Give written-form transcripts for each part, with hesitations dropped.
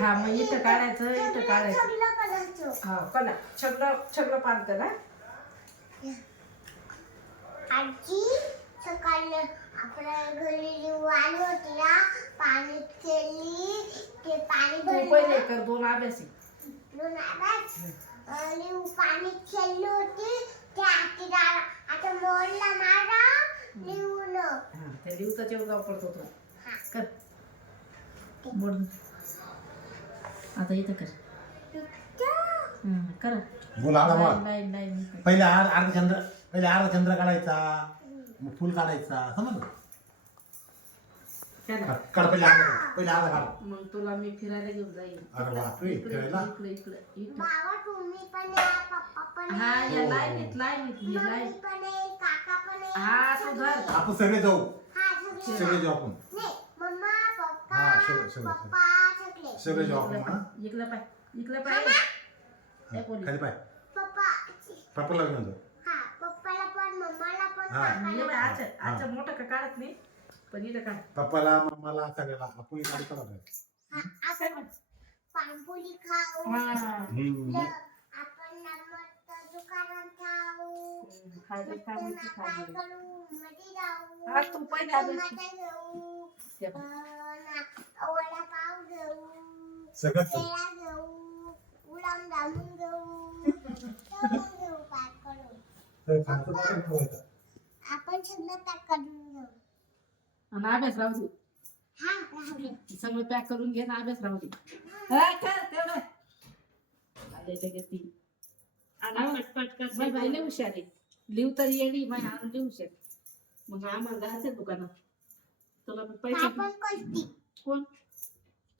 हा मग इथं काढायचं इथं काढायचं. हा कला सगळं सगळं पालतं ना. आजी सकाळी आपल्या घरी वाली होती ना, पाणी खेळली, ते पाणी तू पहिले कर 2 अभ्यास आहे. दोन अभ्यास लिहू पाणी खेळली होती, ते आता मोडला मारा लिहून. त्या लिहूचा चेवगाव पडतो तो कर बोल. आता इथं कर कर बोल आता बोल. नाही नाही पहिले अर्ध चंद्र काढायचा, मग फुल काढायचा, समजलं. काढ पहिले अर्धा काढ. मग तुला मी फिरायला घेऊन जाईल. अरे बापरे, फिरायला? इकडे इकडे इकडे. बाबा तुम्ही पण या, पप्पा पण हा या, या लाईनीत लाईनीत ये मम्मी लाईन. पण आहे, काका पण आहे. हा तू धर. आपण सगळे जाऊ, हा सगळे जाऊ आपण. नाही मम्मा पप्पा हा, सगळे. पप्पा सगळे. सगळे जाऊ आपण. हा? इकडे पाय इकडे पाय. हा, खाली पाय. पप्पा पप्पाला घेऊन जाऊ. हा पप्पाला पण मम्माला पण हा. ये बाय, काकाला आजच्या आजच्या मोठं का काढत नाही पण इथं काढ. पप्पाला मम्माला सगळ्याला आपण गाडी काढायला. हा आपण पाणपुरी खाऊ. हम्म. आपण मस्त दुकानात खाऊ. हळदी काढायची काय खाली. करू मध्ये जाऊ. हा तू पहिले आधी. टमाटर घेऊ. ते बघ. वडापाव घेऊ. सगळं पेढा घेऊ. गुलाब जामुन घेऊ. सगळं घेऊ पॅक करून. आपण सगळं पॅक करून घेऊ. आणि अभ्यास राहू दे. हा राहू दे. सगळं पॅक करून घे ना अभ्यास राहू दे. हा कर तेवढं. आले ते किती. आणि पटपट कर. बाई बाई लय हुशार आहे. लिहू तर येडी बाई आणून लिहू शक. मग आम्हाला जायचं दुकानात. तुला पैसे आपण कोणती कोण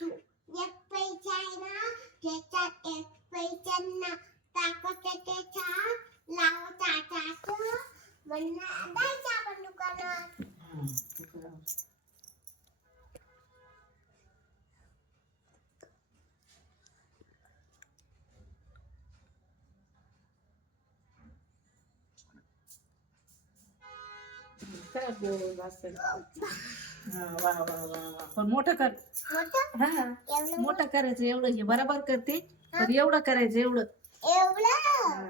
तू एक पैसा आहे ना, त्याच्यात एक पैशांना टाकायचं त्याच्यात लावायचा टाक म्हणून जायचं आपण दुकानात. काय बोल असं. हा वा वा वा वा पण मोठं कर. मोठं हा एवढं मोठं करायचं एवढं हे बरोबर करते पण एवढं करायचं एवढं. एवढं हा.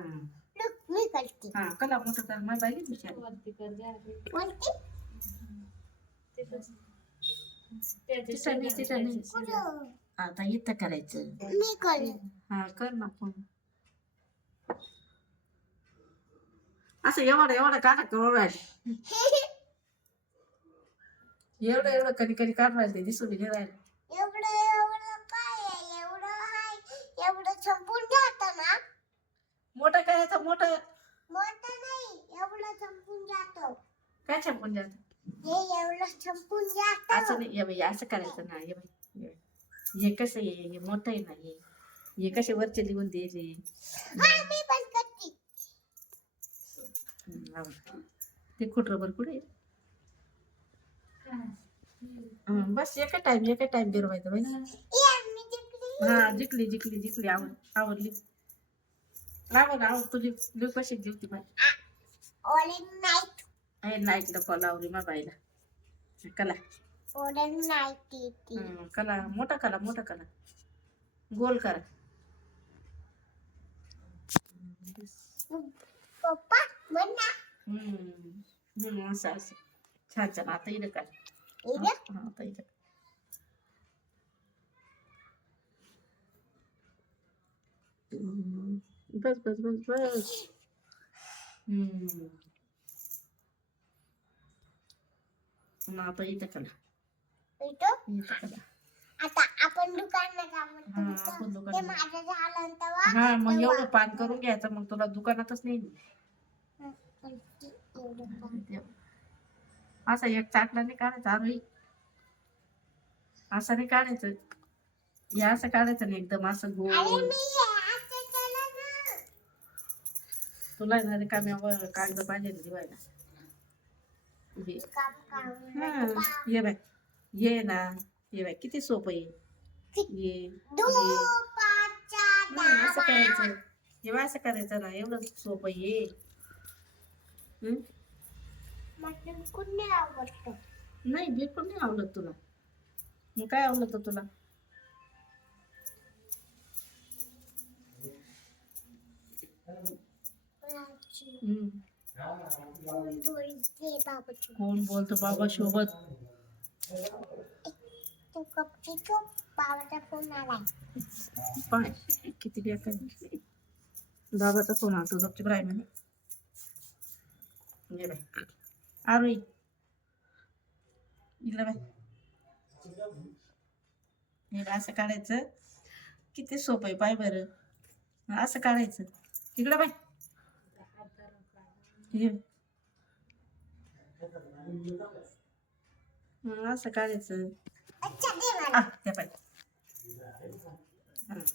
लोक मी करते. हा कला मोठं कर माझी बाई हुशार. कोणती चिटाणी कुठं आता इथं करायचं. मी करेन. हा कर ना पण असं एवढं काढा करून राहील. एवढं कधी कधी काढ राहील ते दिसून नाही राहील. एवढं काय आहे, एवढं आहे, एवढं संपून जातं ना. मोठं करायचं मोठं. मोठं नाही एवढं संपून जातं. काय छापून जात हे एवढं संपून जातं. असं नाही ये बाई असं करायचं ना. ये बाई हे कसं आहे हे मोठं आहे ना हे कसे वरचे लिहून द्यायचे. हा मी पण करते. ते खोट रबर कुठे बस एका टाइम गिरवायचं बाई. ये मी जिंकली. हा जिंकली आवडली. आवड तुझी लिव कशी जिंकती बाई. Orange night. आहे नाईटला कॉल आवडी मा बाईला. कला ऑरेंज नाईट येते. कला मोठा कला गोल करा. पप्पा म्हण ना. असं छान आता इथं कर. इथं? हा आता इथं बस. आता इथं करा. इथं? इथं करा. आता आपण दुकानात जाऊ. आपण ते दुकानात. माझं झालं तेव्हा. हा मग एवढं पान करून घ्यायचं मग तुला दुकानातच नाही. असं एक चाकला नाही काढायचं आरोही. असं नाही काढायचं. हे असं काढायचं नाही एकदम असं अरे गोल. मी हे असं केलं ना. तुला ना रिकाम्यावर कागद पाहिजे ना दिवायला. हे हा ये बाय ये ना ये बाय किती सोपं आहे. ये नाही असं करायचं. हे असं करायचं ना एवढं सोपं ये. नाही बिलकुल नाही आवडत तुला. मग काय आवडतं तुला. हम्म. कोण बोलते बाबाची कोण बोलतो बाबा सोबत? तू कपची चूप बाबाचा फोन आलाय पाय किती बेकार. बाबाचा फोन आला, तू गपचूप राह म्हणे. ये बाय आरोही इकडे बाय. हे बघ, असं काढायचं. किती सोपं आहे पाय बरं. असं काढायचं. इकडे बाय. हे. असं काढायचं. अच्छा दे मला त्या पाय.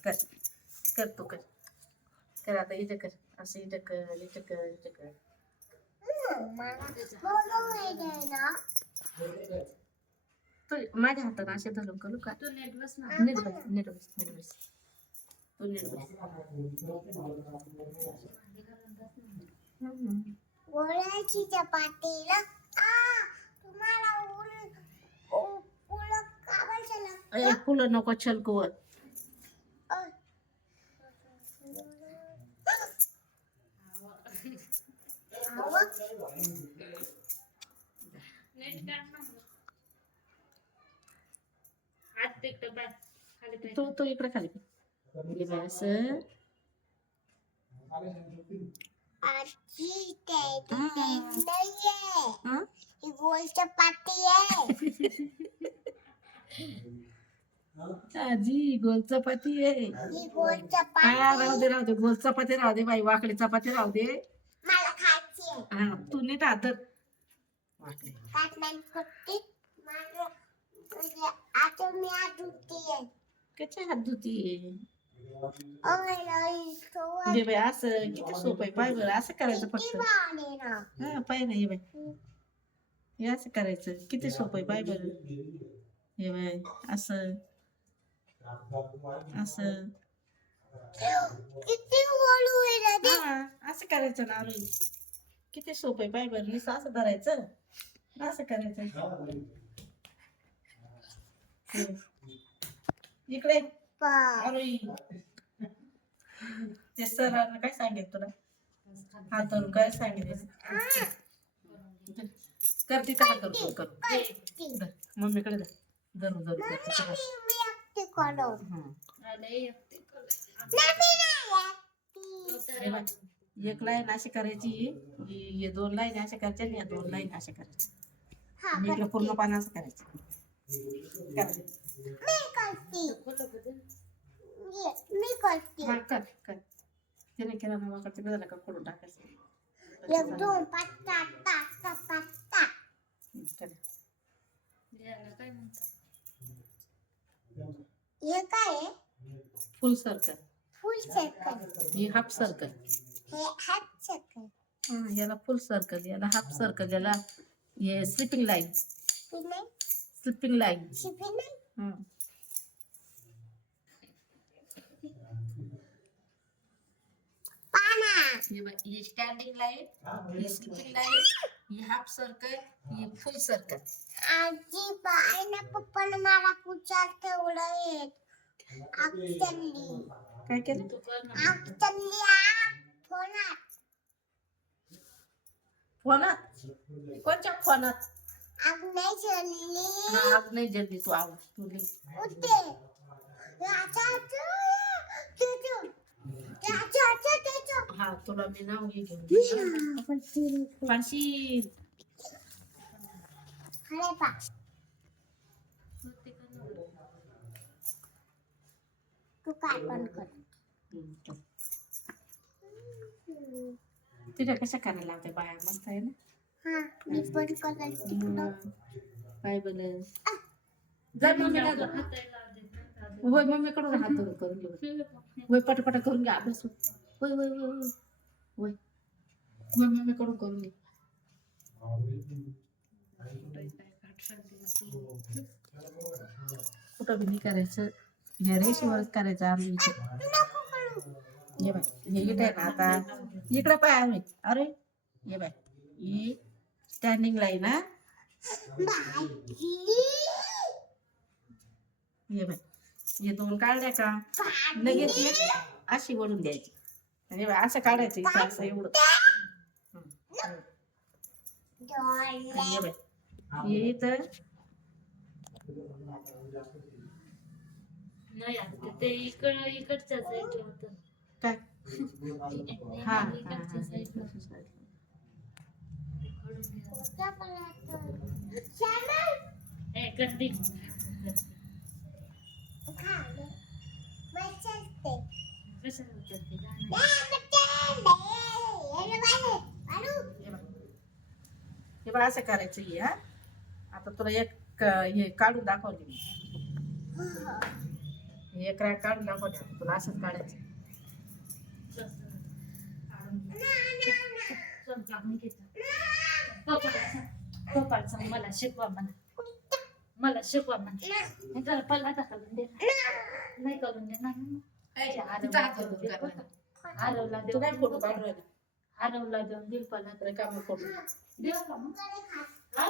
कर कर तू कर. कर आता इथं कर. असं इथं कर, इथं कर, इथं कर. मला बोलू दे ना तू माझ्या हाताने असे धरून करू का? तू नीट बस ना. नीट बस, नीट बस, नीट बस. तू नीट बस. गोळ्याची चपातीला तुम्हाला उलट का बसलं फुलं नको छलकवत. तू इकडे खाली हे बघ, असं. आजी नाहीये हं? ही गोल चपाती आहे आजी गोल चपाती आहे. ही गोल हा चपाती राहू दे, राहू दे. गोल चपाती राहू दे बाई. वाकडी चपाती राहू दे. मला खायची आहे हा तू नीट हात वाकडी. काटमान कुट्टी माझं म्हणजे आता मी आज उठतीये कशा हात धुती? किती दे बाई, असं किती सोपं आहे पाय बरं. असं करायचं फक्त. भावने ना हा पाय ना, हे बाई. हे असं करायचं. किती सोपं आहे पाय बरं. हे बाय असं असं. किती गोलू आहे ना ते हा असं करायचं ना आरोही. किती सोपं आहे पाय बरं. नुसतं असं धरायचं, असं करायचं. हे. इकडे आरोही. ते सरांना काय सांगितलं तुला? हात धरून काय सांगितलं? कर तिथं हात धरून कर. मम्मीकडे जा. धरून धरून कर तिथं. मी एकटी करू हे बघ, एक लाईन अशी करायची. हे दोन लाईन अशा करायच्या आणि या दोन लाईन अशा करायच्या. आणि इकडे पूर्ण पान असं करायचं. मी करते हा, कर कर. त्याने केला ना मग तिकडे झाला का खोडून टाकायचं. एकदम पत्ता पत्ता पत्ता कर. हे काय आहे फुल सर्कल. फुल सर्कल ही हाफ सर्कल. हे हाफ सर्कल याला फुल सर्कल, याला हाफ सर्कल, याला हे स्लिपिंग लाईन. नाही स्लिपिंग लाईन. शिपी नाही पाना ही स्टँडिंग लाईन, ही स्लिपिंग लाईन, ही हाफ सर्कल, ही फुल सर्कल. आजी बाय ना पप्पाने मला कुचार ठेवलं येत आग चलली काय केलं? आग चलली आग फोनात फोनात? कोणच्या फोनात? आग नाही चलली हा, आग नाही जल्दी. तू आवाज तुले उठते हा, तुला मी नाव घेऊन फाशी. खरे पा तू काय पण कर तुझ्या कशा करायला लावते बाया? मस्त आहे ना. हा मी पण करल तिकडं काय बोल जा मम्मीला. होय मम्मीकडून हात धरून करून घेऊ. होय पटपट करून घ्या अभ्यास. होय होय होय होय होय होय मम्मीकडून करून घे. कुठं बी नाही करायचं. या रेषेवरच करायचं. आम्ही ये बाय, हे इट आहे ना आता. इकडे पाय आम्ही. अरे ये बाय, ही स्टँडिंग लाईन. हा ये बाय, हे दोन काढल्या का लगेच एक अशी वळून द्यायची. आणि असं काढायचं इथं असं एवढं. डोळे आणि हे बाई, हे इथं नाही आता ते इकडच्या साईडला होतं. काय हा हा इकडच्या साईडला कोणता पदार्थ श्यामल गर्दी खा मच्छरते कशाला होतं ते हे बघ असं करायचं हे हा. आता तुला एक हे काढून दाखवले मी. हे एक रॅक काढून दाखवले आता तुला असंच काढायचं. पप्पाला मला शिकवा मला शिकवा म्हणा जरा पल्ला करून दे नाही करून देणार तिचा हात धरून करायला. आरवला तू काय फोटो काढून राहिला? आरवला देऊन दिल पल्ला रिकामा फोटो. देऊ का मग? हा?